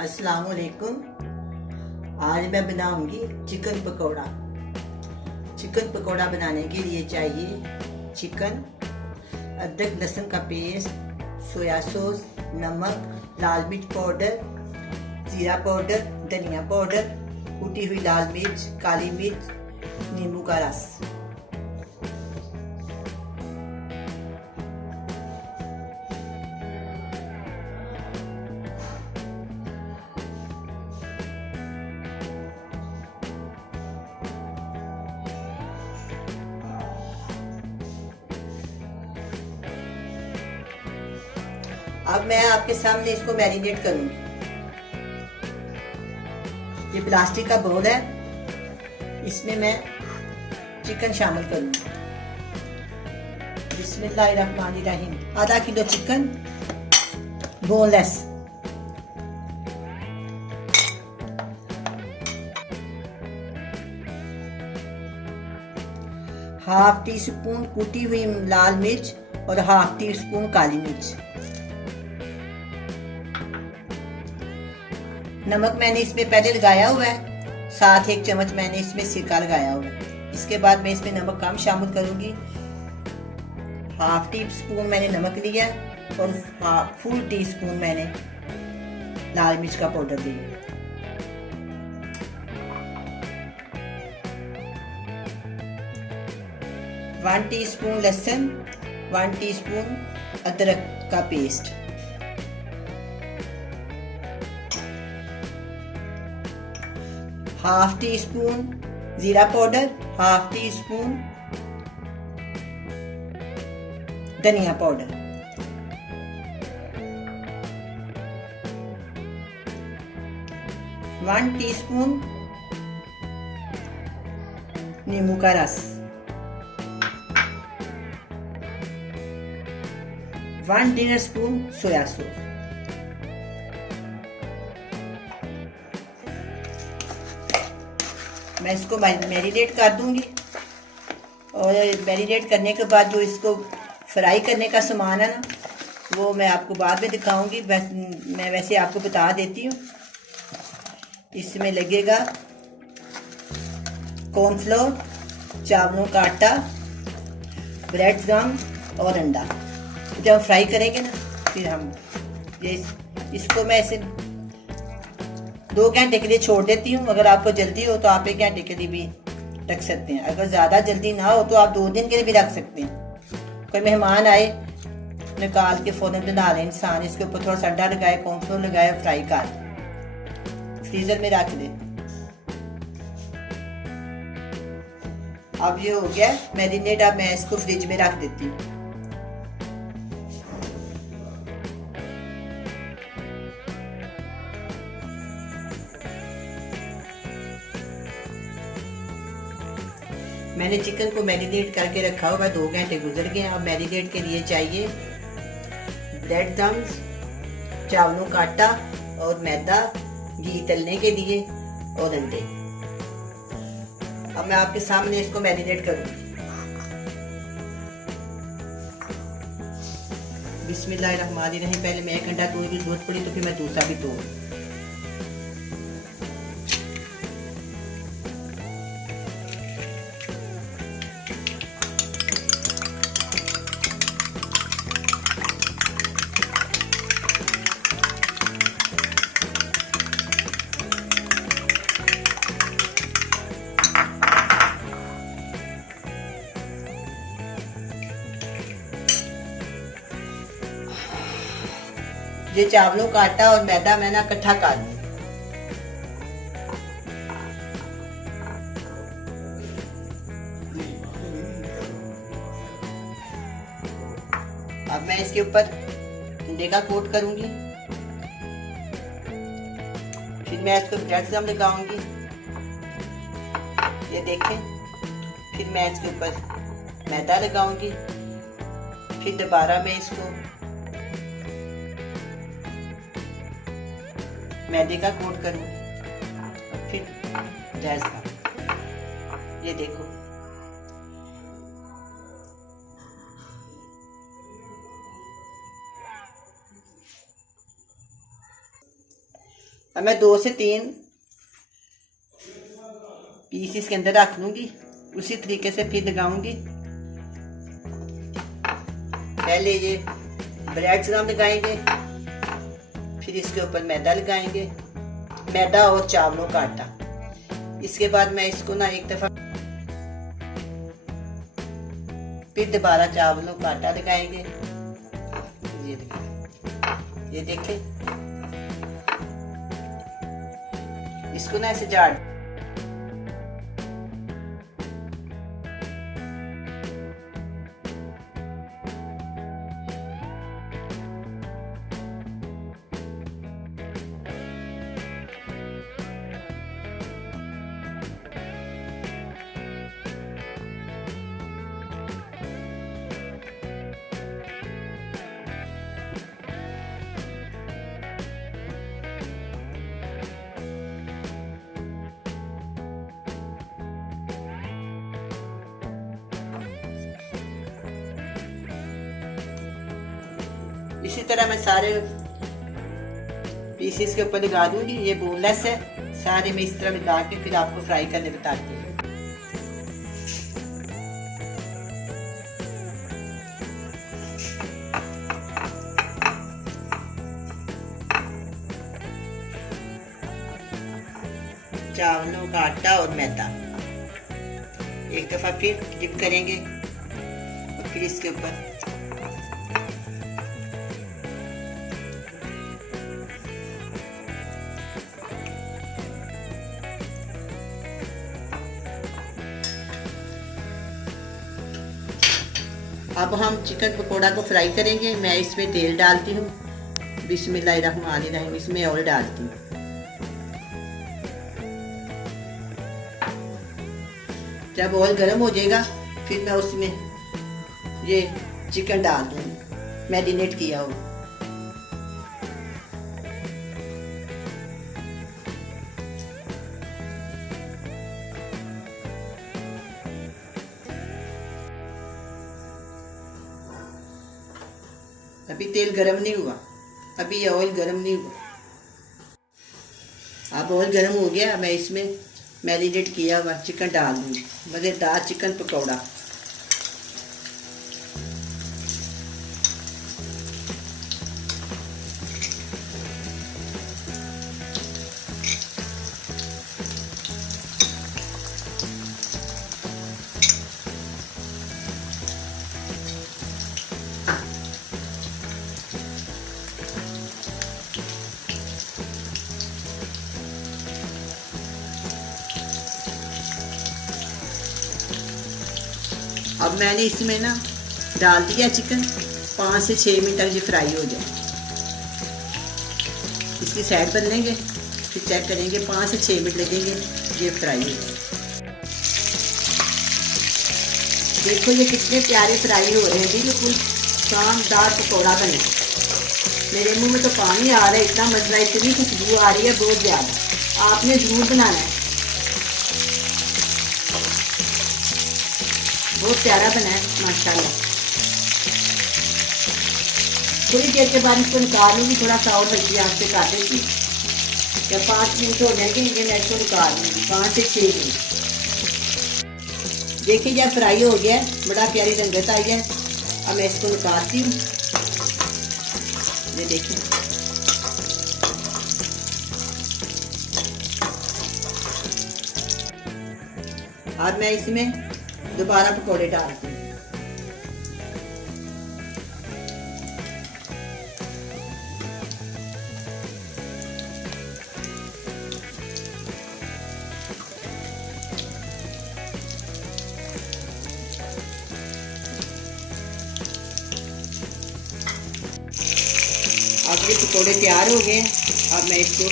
अस्सलाम वालेकुम। आज मैं बनाऊंगी चिकन पकौड़ा। चिकन पकौड़ा बनाने के लिए चाहिए चिकन, अदरक लहसुन का पेस्ट, सोया सॉस, नमक, लाल मिर्च पाउडर, जीरा पाउडर, धनिया पाउडर, कुटी हुई लाल मिर्च, काली मिर्च, नींबू का रस। अब मैं आपके सामने इसको मैरिनेट करूंगी। ये प्लास्टिक का बाउल है, इसमें मैं चिकन शामिल करूंगी। बिस्मिल्लाहिर्रहमानिर्रहीम। आधा kilo chicken boneless, half tea spoon कुटी हुई लाल मिर्च और हाफ टी स्पून काली मिर्च। नमक मैंने इसमें पहले लगाया हुआ है, साथ 1 चम्मच मैंने इसमें सिरका लगाया हुआ है। इसके बाद मैं इसमें नमक कम शामिल करूंगी। हाफ टी स्पून मैंने नमक लिया और फुल टी स्पून मैंने लाल मिर्च का पाउडर लिया। वन टीस्पून लहसुन, 1 टीस्पून अदरक का पेस्ट, हाफ टी स्पून जीरा पाउडर, हाफ टी स्पून धनिया पाउडर, वन टीस्पून नींबू का रस, 1 डिनर स्पून सोया सॉस। मैं इसको मैरिनेट कर दूंगी और मैरिनेट करने के बाद जो इसको फ्राई करने का सामान है ना, वो मैं आपको बाद में दिखाऊंगी। मैं वैसे आपको बता देती हूँ। इसमें लगेगा कॉर्नफ्लोर, चावलों का आटा, ब्रेड गम और अंडा। जब हम फ्राई करेंगे ना, फिर हम ये इसको मैं ऐसे 2 घंटे के लिए छोड़ देती हूँ। अगर आपको जल्दी हो तो आप 1 घंटे के लिए भी रख सकते हैं। अगर ज़्यादा जल्दी ना हो तो आप 2 दिन के लिए भी रख सकते हैं। कोई मेहमान आए, निकाल के फ़ौरन बना लें इंसान। इसके ऊपर थोड़ा सा अंडा लगाए, कॉर्नफ्लोर लगाए, फ्राई कर फ्रीज़र में रख दे। अब ये हो गया मैरिनेट। अब मैं इसको फ्रिज में रख देती हूँ। मैंने चिकन को मैरिनेट करके रखा हुआ है, 2 घंटे गुजर गए। अब मैरिनेट के लिए चाहिए ब्रेड क्रम्स, चावलों का आटा और मैदा, घी तलने के लिए और अंडे। अब मैं आपके सामने इसको मैरिनेट करूंगी। बिस्मिल्लाहिर्रहमानिर्रहीम। पहले मैं 1 घंटा तोड़ने की जरूरत पड़ी तो फिर मैं दूसरा भी तोड़। ये चावलों का आटा और मैदा मैंने इकट्ठा कर लिया। अब मैं इसके ऊपर अंडे का कोट करूंगी। फिर मैं इसको ब्रेड क्रम्ब लगाऊंगी, ये देखें। फिर मैं इसके ऊपर मैदा लगाऊंगी। फिर दोबारा मैं इसको मैदे का कोट करूंगी। फिर जैसा ये देखो, अब मैं 2 से 3 पीस इसके अंदर रख लूँगी। उसी तरीके से फिर लगाऊंगी। पहले ये ब्रेड क्रम्ब लगाएंगे, फिर इसके ऊपर मैदा लगाएंगे, मैदा और चावलों का आटा। इसके बाद मैं इसको ना एक दफ़ा फिर दोबारा चावलों का आटा लगाएंगे। ये देखें, इसको ना ऐसे झाड़ इसी तरह मैं सारे पीसेस के ऊपर लगा दूंगी। ये बोनलेस है, सारे मैं इस तरह लगा के फिर आपको फ्राई करने बताती हूँ। चावलों का आटा और मैदा एक दफा फिर डिप करेंगे और फिर इसके ऊपर अब हम चिकन पकोड़ा को फ्राई करेंगे। मैं इसमें तेल डालती हूँ, बिस्मिल्लाहिर्रहमानिर्रहीम। इसमें ऑयल डालती हूँ। जब ऑयल गर्म हो जाएगा फिर मैं उसमें ये चिकन डाल दूँगी, मैरिनेट किया हुआ। अभी तेल गरम नहीं हुआ, अभी ये ऑयल गरम नहीं हुआ। अब ऑयल गरम हो गया, मैं इसमें मैरिनेट किया हुआ चिकन डाल दूँगी। मज़ेदार चिकन पकौड़ा। अब मैंने इसमें ना डाल दिया चिकन। 5 से 6 मिनट तक ये फ्राई हो जाए। इसकी साइड पर लेंगे, फिर चेक करेंगे। 5 से 6 मिनट लगेंगे ये फ्राई हो जाए। देखो ये कितने प्यारे फ्राई हो रहे हैं, बिल्कुल शानदार पकौड़ा बने। मेरे मुंह में तो पानी आ रहा है, इतना मजा, इतनी खुशबू आ रही है बहुत ज़्यादा। आपने ज़रूर बनाना है, बहुत प्यारा बना है माशाल्लाह। थोड़ी देर के बाद इसको निकाल लूँगी, थोड़ा सा और हल्की आंच पे कर देती। जब 5 मिनट हो जाएंगे ये मैं इसको निकाल लूँगी। 5 से 6 मिनट। देखिए जब फ्राई हो गया है, बड़ा प्यारी रंगत आई है। अब मैं इसको निकालती हूँ। ये देखिए, अब मैं इसमें दोबारा पकौड़े डालती हूँ। अब ये पकौड़े तैयार हो गए। अब मैं इसको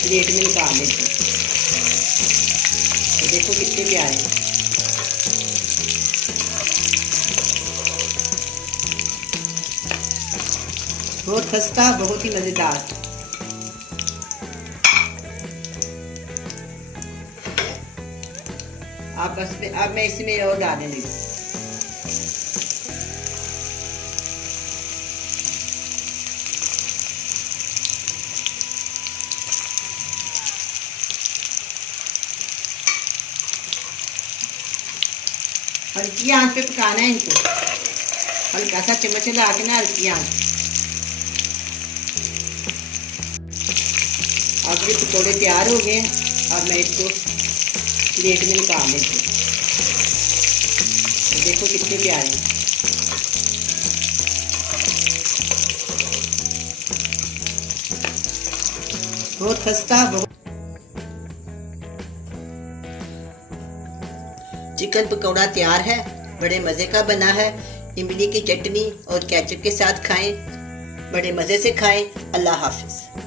प्लेट में निकाल लेती हूँ। तो देखो कितने प्यारे हैं। बहुत खस्ता, बहुत ही मज़ेदार। अब मैं इसमें और डालने लगी। हल्की आंच पे पकाना है इनको, हल्का सा चम्मच लगा के ना, हल्की आंच। अब ये पकौड़े तैयार हो गए हैं। अब मैं इसको प्लेट में निकाल लेती हूँ। तो देखो कितने प्यारे हैं। बहुत खस्ता, बहुत। चिकन पकौड़ा तैयार है, बड़े मज़े का बना है। इमली की चटनी और केचप के साथ खाएं, बड़े मज़े से खाएं। अल्लाह हाफिज।